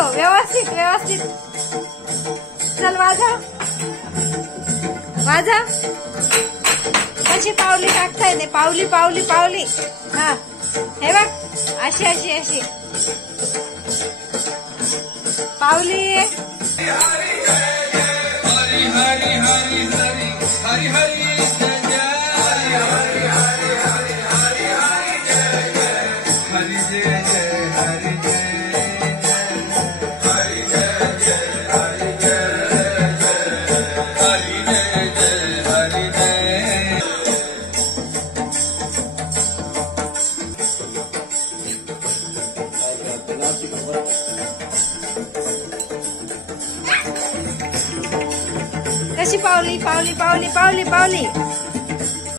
व्यवस्थित व्यवस्थित. चल वाजव वाजव. कशी पावली टाकताय ते. पावली पावली पावली. हा हे बघ अशी अशी अशी पावली. हरी हरी हरी हरी हरी हरी कशी पावली पावली पावली पावली पावली.